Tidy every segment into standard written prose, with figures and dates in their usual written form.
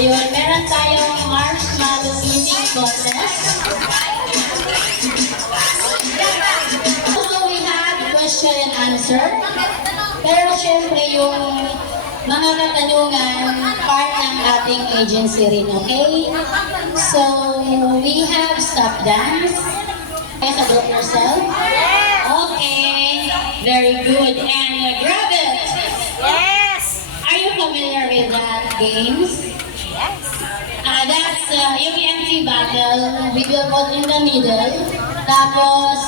Ayun, meron tayong marshmallow eating contest. Also, we have question and answer. Pero syempre yung mga katanungan, part ng ating agency rin, okay? So, we have stop dance. Guys, about yourself? Okay, very good. And grab it! Yes! Are you familiar with that games? Yes! That's yung empty battle. We will put in the middle. Tapos,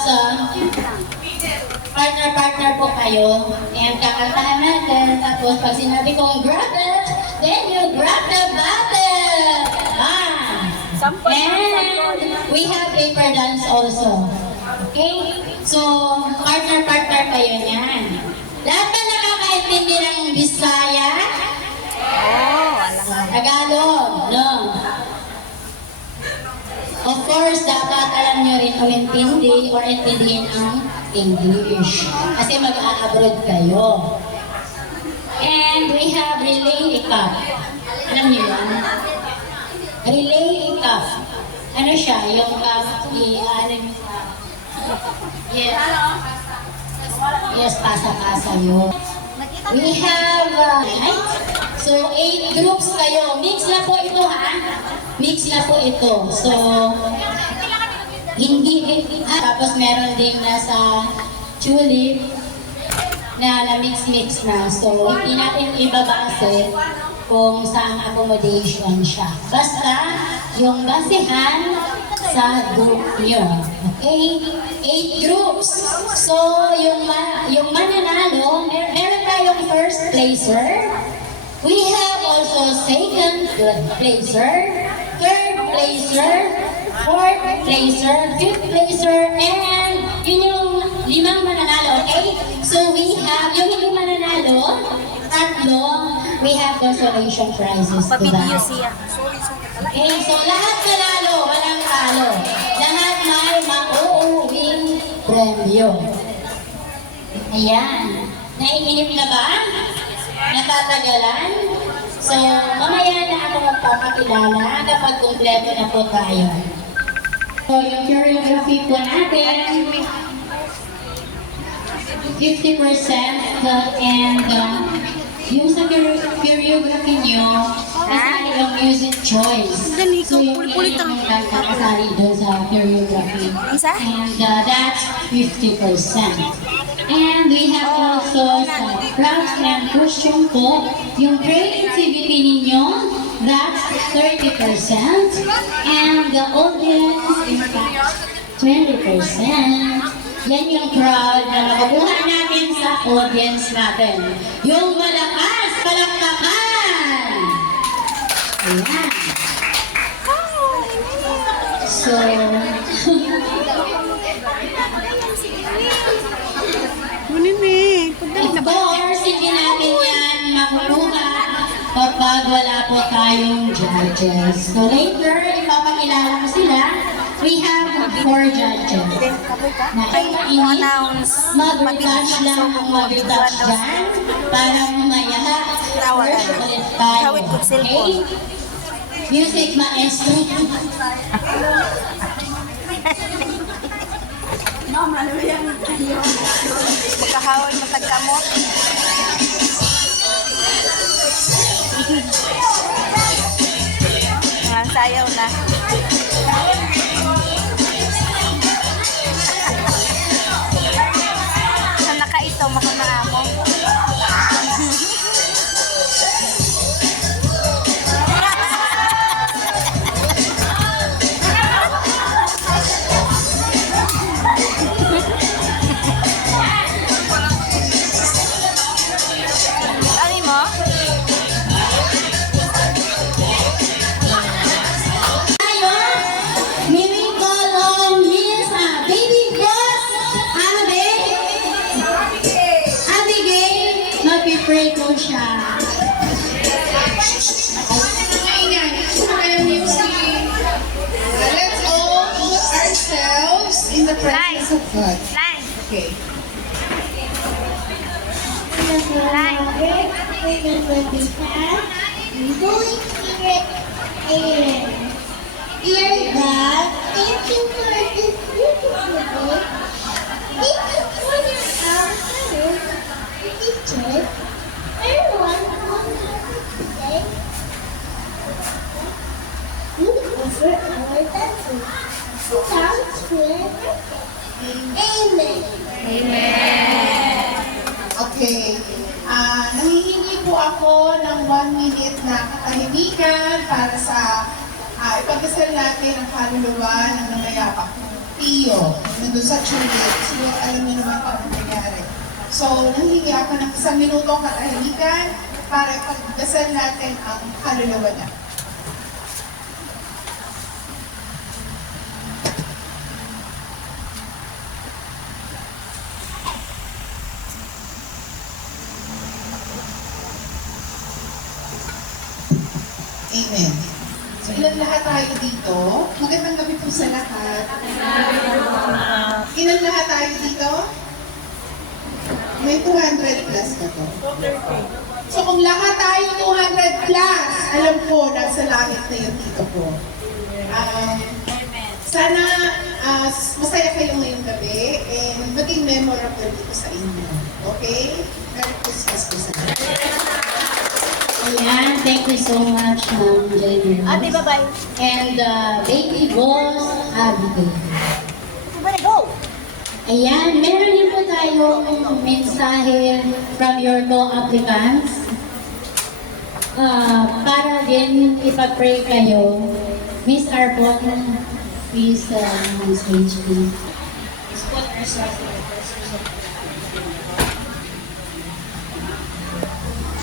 partner-partner po kayo. And kakantahan natin. Tapos, pag sinabi kong grab it, then you grab the battle! And we have paper dance also. Okay? So, partner-partner kayo niyan. Lahat ba nakakaintindi ng Bisaya? Oh, alam mo. Tagalog, no? Of course, dapat alam nyo rin umintindi or intindihin ang English. Kasi mag-a-abroad kayo. And we have relay cup. Alam nyo yun? Relay cup. Ano siya? Yung cup, yes. Yes, pasa-pasa yun. We have, so 8 groups kayo. Mix na po ito, ha? Mix na po ito. So, tapos meron din nasa tulip na mix-mix na. So, hindi natin ibabase kung saan accommodation siya. Basta, yung basehan sa group nyo. Okay? 8 groups. So, yung mananalo, meron tayong first placer. We have also second placer, third placer, fourth placer, fifth placer, and yun yung 5 mananalo, okay? So, we have yung 5 mananalo, 3, we have consolation prizes to Pabidyo that. siya. Okay, so lahat panalo, walang talo. Lahat may mauuwing premyo. Ayan. Naiinip na ba? Natatagalan? So, mamaya na ako magpapakilala kapag kumpleto na po tayo. So, yung choreography po natin, 50% and yung sa choreography nyo, kasali yung music choice. So yung yung kasali doon sa choreography. And that's 50%. And we have also some crafts and costume po. Yung creativity ninyo, that's 30%. And the audience, in fact, 20%. Yan yung crowd na nakukuha natin sa audience natin. Yung malakas, palakpakan! Ayan. So, of course, hindi natin yan makukuha kapag wala po tayong judges. So later, ipapakilala ko sila. We have 4 judges. Na mag-retouch lang ang mag-retouch dyan para mamaya first ulit tayo. Okay? Music maestro. Magkahaway mo tagkamo. Sayaw na. Nakaito, makunamo. Ano mo? Pray ko siya. Let's all put ourselves in the presence of God. Line. Okay. Line. Holy Spirit, amen. Dear God, thank you for this beautiful day. Thank you for your parents, teachers, everyone who has today. We offer our thanks to God's Spirit. Amen. Okay. Nanghihingi po ako ng 1 minute na katahimikan para sa ipagdasal natin ang kaluluwa ng namayapa. Pio, nandun sa Juliet. Siguro alam niyo naman kung ano nangyari. So, nanghihingi ako ng 1 minutong katahimikan para ipagdasal natin ang kaluluwa niya. Amen. So, ilan lahat tayo dito? Magandang gabi po sa lahat. Ilan lahat tayo dito? May 200 plus ka to. So, kung lahat tayo 200 plus, alam ko, nasa langit na yun dito po. Sana masaya kayo ngayong gabi and maging memorable dito sa inyo. Okay? Merry Christmas po sa lahat. Ayan, thank you so much, Ma'am Jenny. Ate, bye-bye. And baby boss, Abigail. Everybody go! Ayan, meron din po tayong mensahe from your co-applicants. Para din ipag-pray kayo. Miss Arbon, please on stage, please. Let's put ourselves in the first position.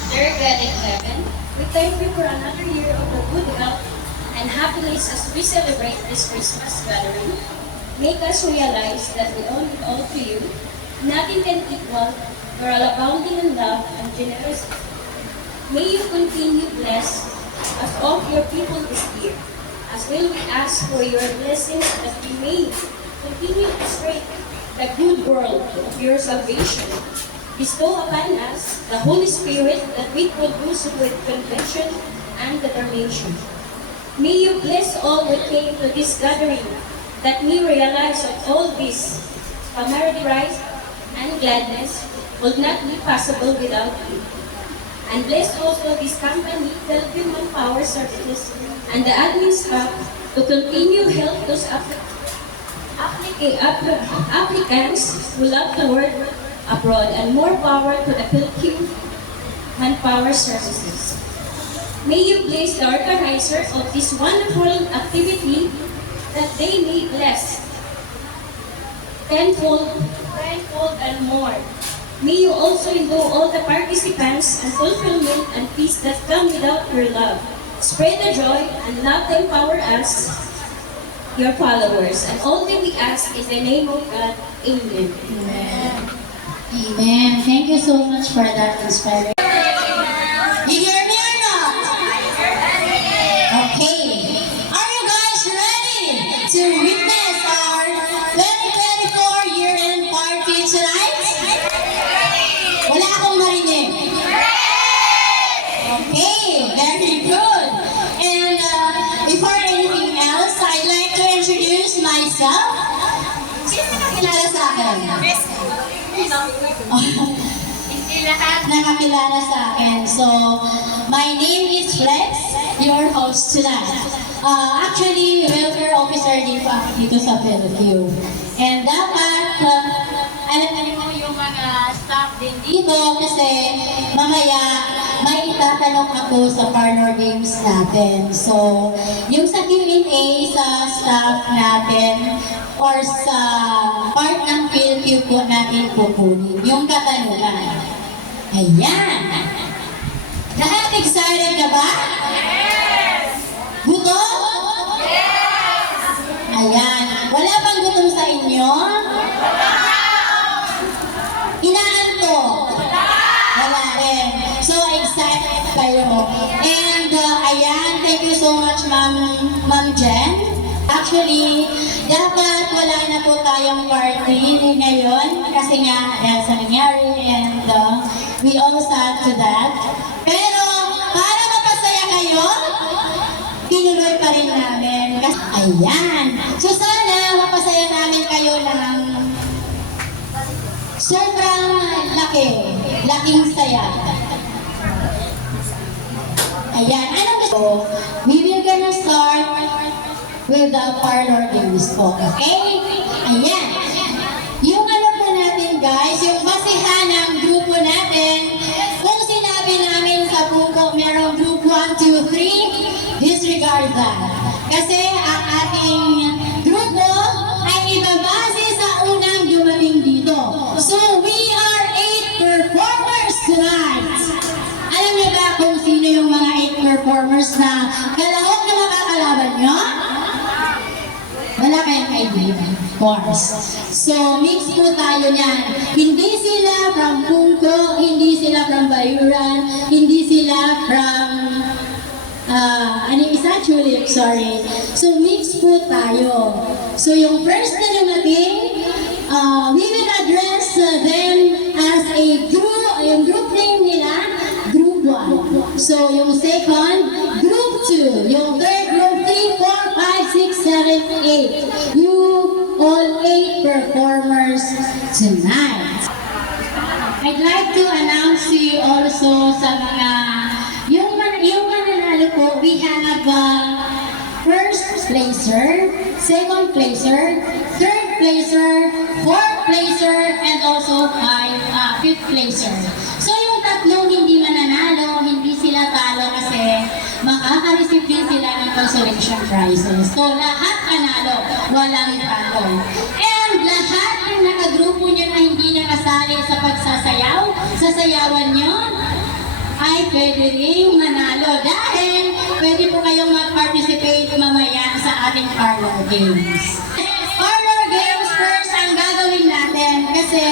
Dear God in heaven, we thank you for another year of the good health and happiness as we celebrate this Christmas gathering. Make us realize that we owe it all to you. Nothing can equal your all abounding in love and generosity. May you continue bless us all your people this year. As well we ask for your blessings that we may continue to spread the good world of your salvation. Bestow upon us the Holy Spirit that we produce with conviction and determination. May you bless all who came to this gathering, that we realize that all this camaraderie and gladness would not be possible without you. And bless also this company, Philippine Manpower Services, and the admin staff to continue help those applicants who love to work abroad, and more power to the Philippine Manpower Services. May you bless the organizer of this wonderful activity, that they may bless tenfold, and more. May you also endue all the participants and fulfillment and peace that come without your love. Spread the joy and love to empower us, your followers. And all that we ask is the name of God. Amen. Amen. Amen. Thank you so much for that inspiring. You hear me or not? Okay. Are you guys ready to witness our 2024 year-end party tonight? Wala akong marinig. Okay, very good. And before anything else, I'd like to introduce myself. Sino nakilala sa akin? Hindi lahat. Nakakilala sa akin. So, my name is Flex, your host tonight. Actually, welfare officer din po ako dito sa Bellevue. And dapat, alam niyo mo yung mga staff din dito kasi mamaya may itatanong ako sa parlor games natin. So, yung sa Q&A sa staff natin or sa part ng PLQ po natin kukunin yung katanungan. Ayan! Lahat excited ka ba? Yes! Gutom? Yes! Ayan. Wala bang gutom sa inyo? Inaantok? Wala rin. So excited kayo. And ayan, thank you so much Ma'am Jen. Actually, dapat wala na po tayong party ngayon kasi nga dahil sa nangyari and we all sad to that. Pero para mapasaya pa rin namin. Ayan. So sana mapasaya namin kayo ng sobrang laking saya. Ayan. Ano gusto? We will gonna start with the parlor games po. Okay? Ayan. Yung ano po natin guys, yung basihan ng grupo natin, kung sinabi namin sa buko, merong group 1, 2, 3, disregard that. Kasi ang ating grupo ay ibabase sa unang dumating dito. So we are 8 performers tonight. Alam niyo ba kung sino yung mga 8 performers na kalahok na makakalaban nyo? Wala kayong idea, of course. So, mix po tayo niyan. Hindi sila from Punco, hindi sila from Bayuran, hindi sila from, ano yung isa? Tulip, sorry. So, mix po tayo. So, yung first na dumating, we will address them as a group, yung group name nila, Group 1. So, yung second, Group 2. Yung third, Group 3, 4, 5, 6, 7, 8. You all 8 performers tonight. I'd like to announce to you also sa mga, yung mananalo po, we have first placer, second placer, third placer, fourth placer, and also fifth placer. So yung tatlong hindi mananalo, hindi sila talo kasi makaka-receive din sila ng consolation prizes. So lahat panalo, walang talo. And lahat ng nakagrupo nyo na hindi nakasali sa pagsasayaw, sa sayawan nyo, ay pwede rin manalo dahil pwede po kayong mag-participate mamaya sa ating parlor games. Parlor games first ang gagawin natin kasi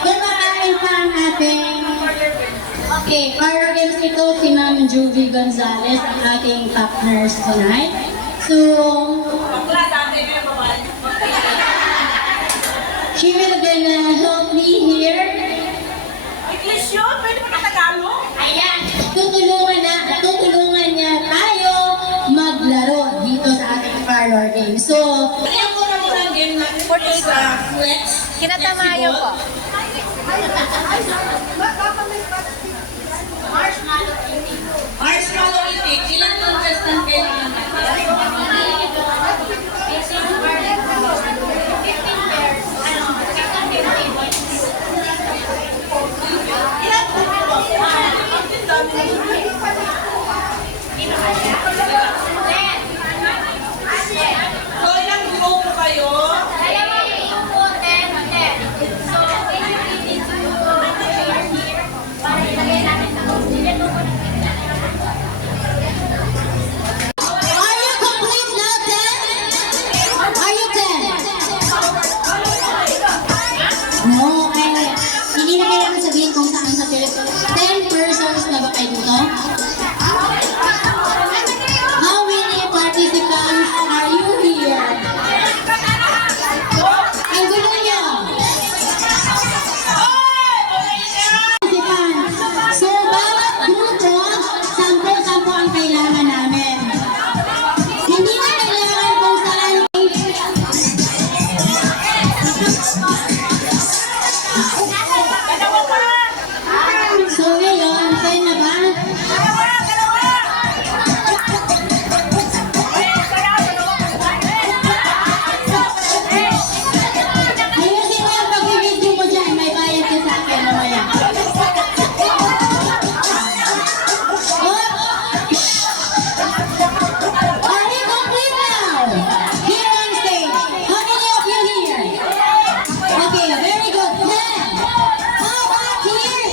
kumakain pa ang ating parlor games ito si Ma'am Juvie Gonzalez, ang ating top nurse tonight. So, she will gonna help me here. English yun? Pwede pa Tagalog? Ayan, tutulungan niya tayo maglaro dito sa ating parlor game. So, Ang muna game natin sa flex. Kinatamayo po. Marshmallow itik. Ilang contestant kailangan natin? So, ilang group kayo? are you complete now, 10? Are you 10? No, hindi na kailangan sabihin kung saan sa Philippines. 10 persons na ba kayo dito? How many participants are you here? Ang gulo niyo. Participants. So, bawat grupo, 10 ang kailangan namin. Hindi na kailangan kung saan. So, ngayon, 10 na ba? Ayusin mo yung pag-video mo dyan. May bayad ka sa akin mamaya. Are we complete now? Here on stage. How many of you here? Okay, very good. 10. How about here?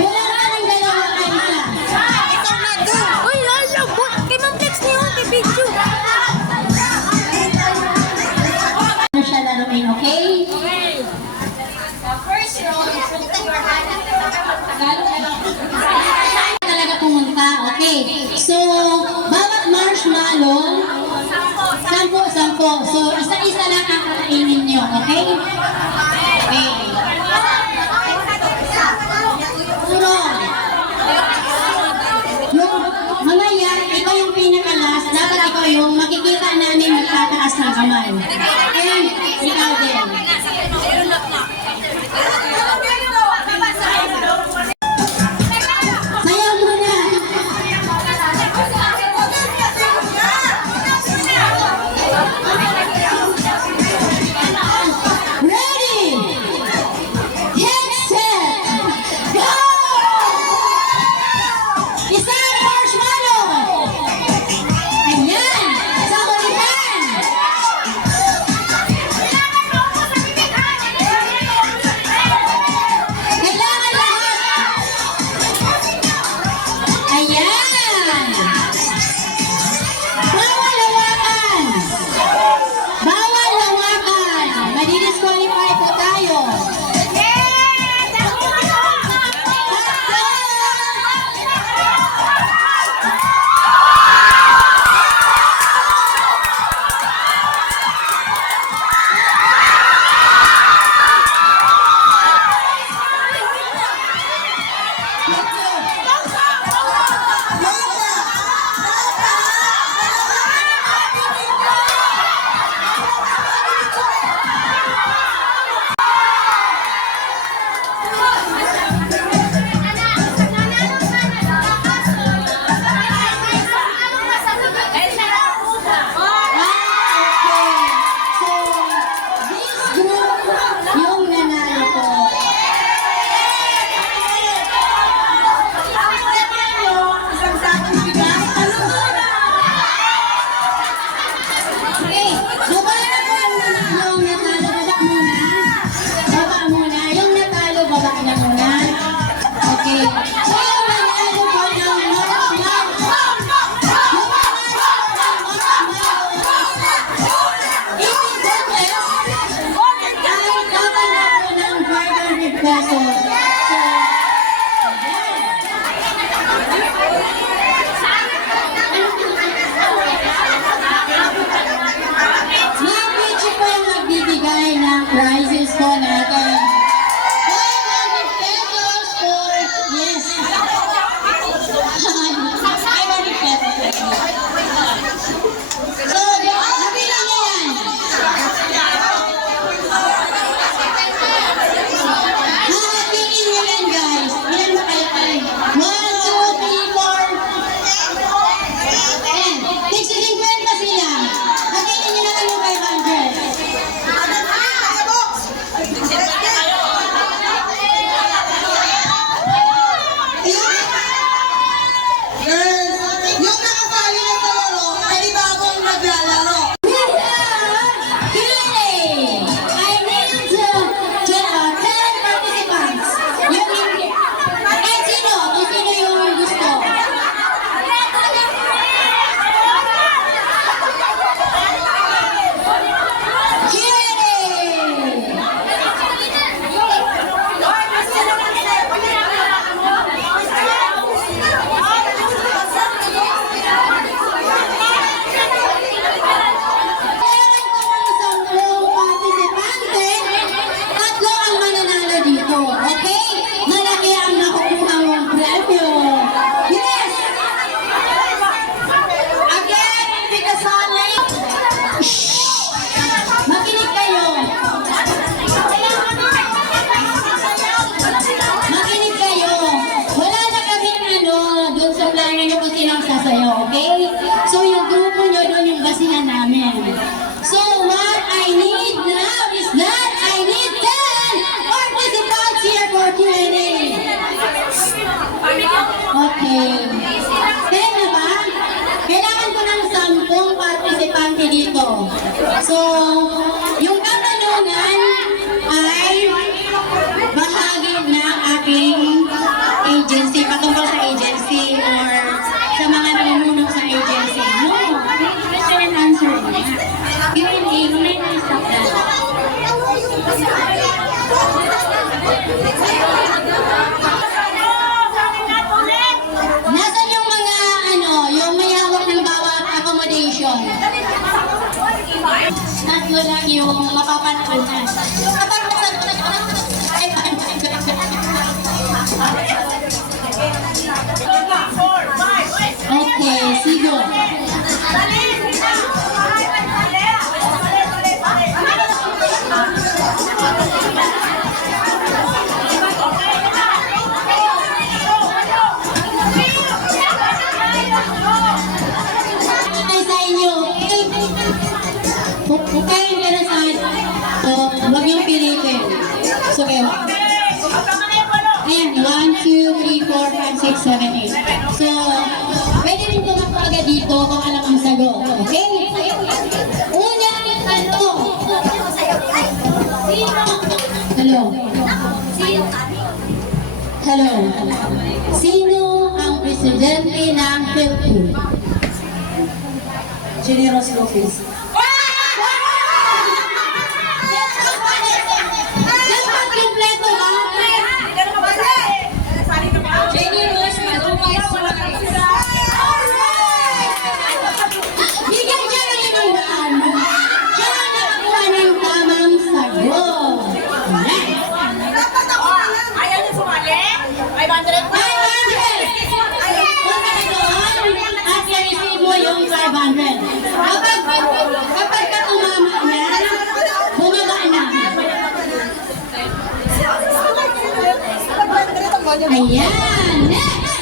Wala nga ng dalawa ay isa. Uy, lalo po. Kay Ma'am Flex niyo, kay Bidyo. Ano siya laruin, okay? Talaga pumunta, okay? So, bawat marshmallow, 10. So, isa-isa lang ang kakainin nyo, okay? Okay. Puro. Then, ikaw din. Sayaw muna. Ready? Get set! Go! Isang marshmallow! Ayan! Sa hulihan! Kailangan lahat! Ayan! Bawal hawakan! Bawal hawakan! Madi-disqualify po tayo. So, this group, yung nanalo po. Okay, baba na po yung natalo, baba muna. Baba muna. Yung natalo, baba na muna. Okay. So, yung nanalo po ng pesos. Mga picture po yung magbibigay ng prizes po natin. 500 pesos for, yes. 500 pesos. So, nabilang niyo yan. Hahatingin nyo yan, guys. Ilan ba kayo kayo? 1, 2, 3, 4, 10. Tigsi 50 sila. Hatingin nyo na kayo 500. Yung nakasali na sa laro, pwede ba akong maglalaro? We have Q&A. I need to 10 participants. Sino? Kung sino yung gusto? Meron ko ng 10 participante. Tatlo ang mananalo dito. Okay? Malaki ang nakukuha mong premyo. Yes! Again, Pikasanay. Shhh! Makinig kayo. Makinig kayo. Wala na kaming doon sa plano nyo kung sino ang sasayaw, okay? So yung grupo nyo doon yung basihan namin. So what I need now is that I need 10 participants here for Q&A. Okay. 10 na ba? Kailangan ko ng 10 participante dito. So, yung katanungan ay bahagi ng aking agency, patungkol sa agency or sa mga namumuno sa agency. No, question and answer. Q&A, may na-stop na. Nasaan yung mga yung may hawak ng bawat accommodation? Tatlo lang yung mapapanakunan. Okay, sigo. Huwag niyong pilitin. So, kayo. Ayan, 1, 2, 3, 4, 5, 6, 7, 8. So, pwede rin tumakbo agad dito kung alam ang sagot. Okay? Unang tanong. Hello. Hello. Sino ang presidente ng Philippines? General Lopez. Dapat kompleto ha? Jenny Rose Malumay Suarez. Bigyan siya ng limang daan. Siya ang nakakuha ng tamang sagot. Ayaw niyo sumali? 500 500! Kung nakatuon at na-receive mo yung 500. Kapag ka tumama na, bumaba na. Ayan! Next!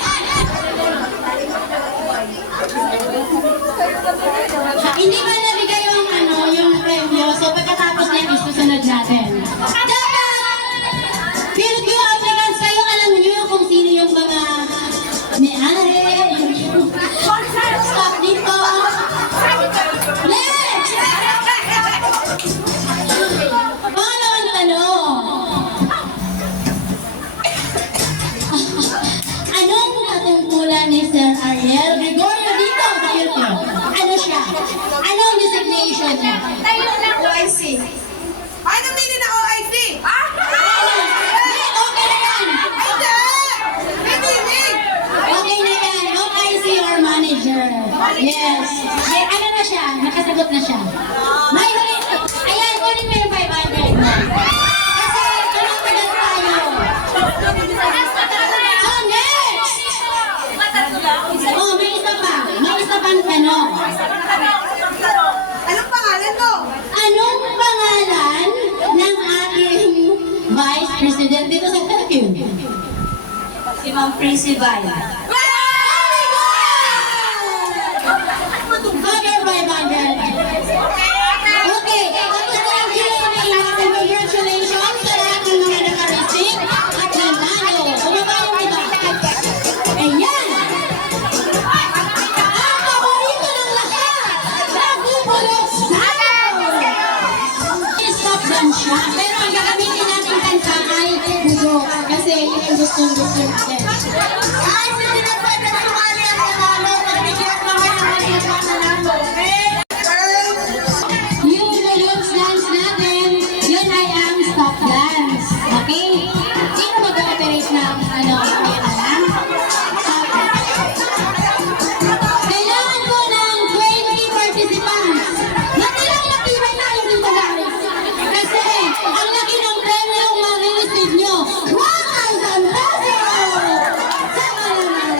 Hindi ba nabigay yung premyo? So pagkatapos niya, isusunod natin. Philippine applicants, kayo alam niyo kung sino yung mga may-ari, yung staff dito. Next! Pangalawang tanong. Anong natungkulan ni Sir Ariel Gregorio dito sa Philippines? Ano siya? Anong designation niya? OIC. Ay, namili na OIC! Okay na yan! Okay na yan! OIC or manager. Yes. May ano na siya? Nakasagot na siya. May huli. Ayan, kunin mo yung 500 mo. Kasi tumapalas tayo. So next! Oh, may isa pa. May isa pang tanong. Anong pangalan mo? Anong pangalan ng ating Vice President dito sa Philippines? Si Ma'am Prissy Bay. Very good! Over 500. Okay, tapos na ang Q&A natin. Congratulations sa lahat ng mga naka-receive at nanalo. Bumaba yung iba. Ayan! Ang paborito ng lahat! Nagubulog tayo! Stop dyan siya. Pero ang gagamitin natin kanta ay budo. Kasi yun yung gusto natin. Ay, hindi na pwede sumali ang nanalo. Magbigyan mo nga ang nanalo. Yung balloons dance natin, yun ay ang stop dance. Okay? Sino mag-operate ng ano? Yan na lang? Kailangan ko ng 20 participants. Nagtibay tayo dito guys. Kasi ang laki ng premyo yung ma-receive nyo. 1,000 pesos! Sama naman.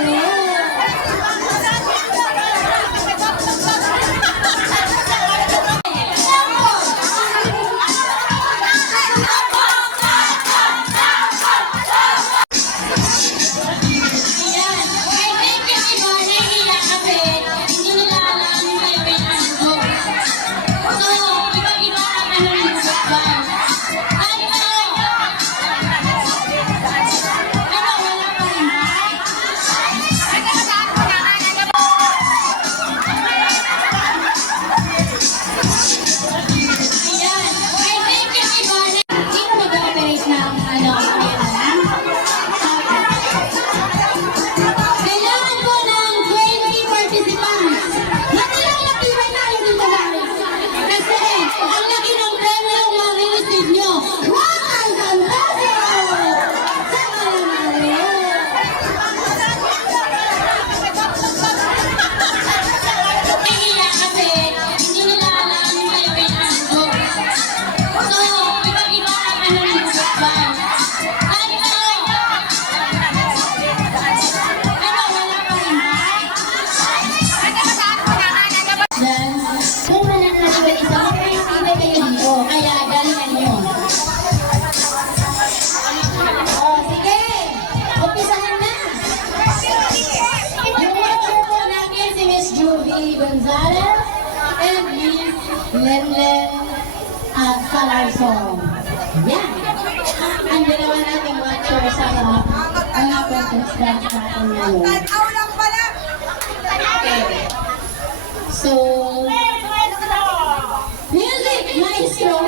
Ayan. I think yung iba nahihiya kasi hindi nila alam yung gagawin ang goals. So, iba-iba ang ano ng goals. Ano? Wala pa rin ba? Ayan. I think yung iba sino mag-operate ng ano? Yan na lang? Kailangan ko ng 20 participants. Nagtibay tayo dito guys. Kasi ang laki ng premyo yung ma-receive nyo. 1,000 pesos! Sama naman. Nahihiya kasi hindi nila alam yung gagawin ang goals. So, iba-iba ang ano ng goals. Ano? Wala pa rin ba? Then, kung mananalo ka isa, magkakasibay kayo dito. Kaya, galingan nyo. Oh, sige. Umpisahan na. Yung watcher po natin si Miss Juvie Gonzalez and Miss Lenlen Salarson. Yan. Ang ginawa natin watcher sa mga contestants natin ngayon. Okay. So, music maestro.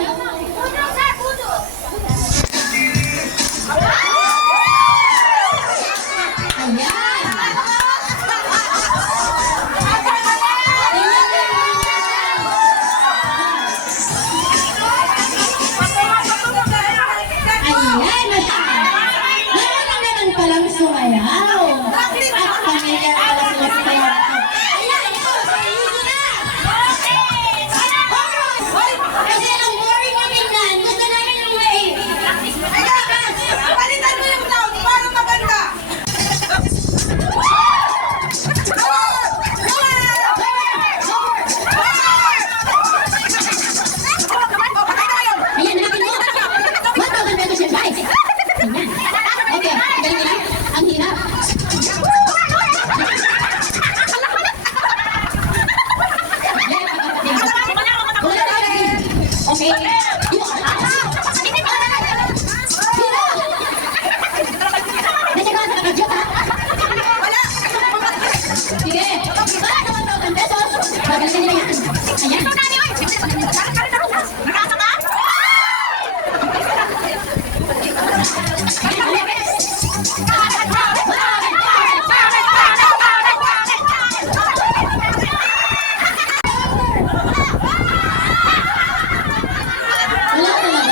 Ayan na siya. Meron na naman palang sumayaw. At pamilya pala sila sa kaya. Ayan, ito, sarili na. Alright. Kasi ang boring na tingnan. Gusto namin yung may... Palitan mo yung sound para maganda. Ayan, hanapin mo. 1,000 pesos yung prize. Ayan. Okay, galing nila. Ang hirap. Okay. You are us. Sino? Nasa ka, nakakadyo ka? Sige. Para sa 1,000 pesos. Babalikan nila yan. Ayan. Wala talaga?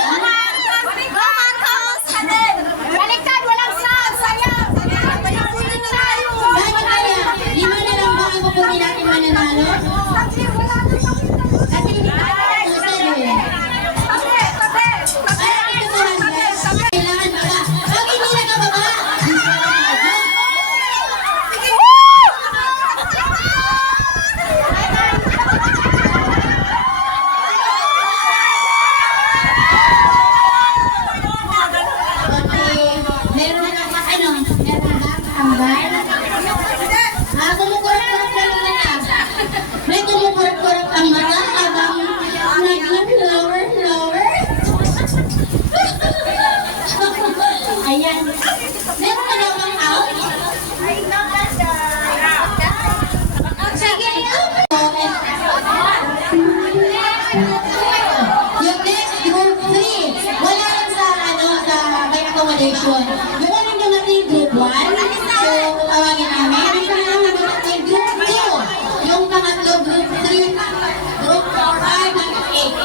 Bakit kaya? 5 na lang ba ang kukunin natin mananalo? Kasi hindi tayo nag-usad eh. Ay, ito sa hanggang. Kailangan pala. Pag hindi nakababa, okay. Meron na meron ba tambay? Kumukurap-kurap ka lang na. May kumukurap-kurap ang mata habang nag-lower. Ayan. Meron na daw ang out? Sige. Yung next group 3, wala lang sa may accommodation. Yung ano yung natin group 1, so tawagin namin. Yung pangalan natin group 2, yung pangatlo group 3, group 4, 5, and 8.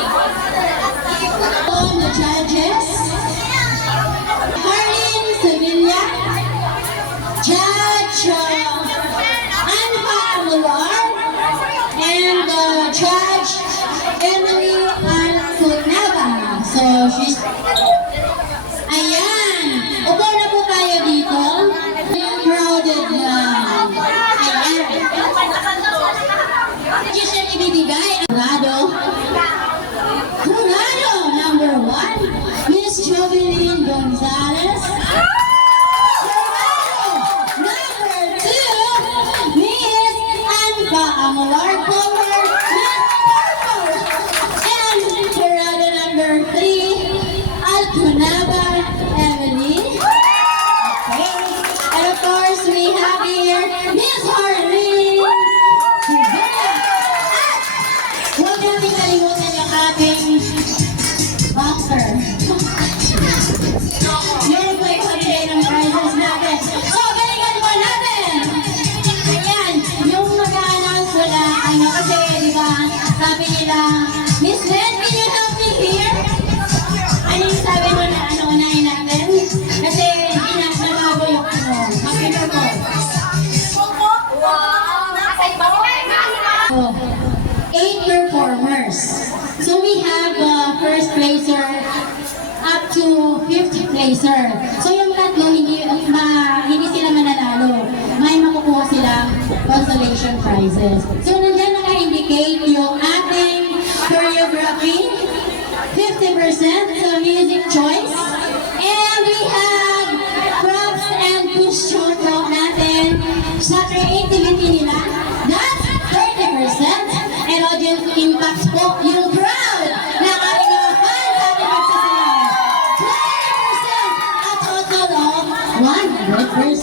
The judges, Harleen Sevilla, Judge Anfa Amular, and Judge Emily Antunava. So she's... Ayan! Upo na po tayo dito. Crowded na. Ayan. Decision ibibigay. Jurado number 1, Miss Jovelyn Gonzalez. Jurado number 2, Miss Anfa Amular. Miss Purple. And Jurado number 3, Altunaba Emily. Okay. And of course, we have here Miss Harleen Sevilla. At huwag natin kalimutan yung ating boxer. Yun po yung pamilya ng prizes natin. So, galingan po natin. Ayan, yung mag-a-announce wala, kasi, di ba, sabi nila, Miss Len, can you help me here? Ano yung sabi mo na unahin natin? Kasi hindi na nabago yung makita ko. So, 8 performers. So we have first placer up to 5th placer. So yung tatlo, hindi sila mananalo. May makukuha silang consolation prizes. So nandiyan naka-indicate yung ating choreography, 50% sa music choice. And we have props and cushion po natin sa creativity nila. That's 30%. And audience impact po yung crowd na ating mga fans at pagsasayaw. Good for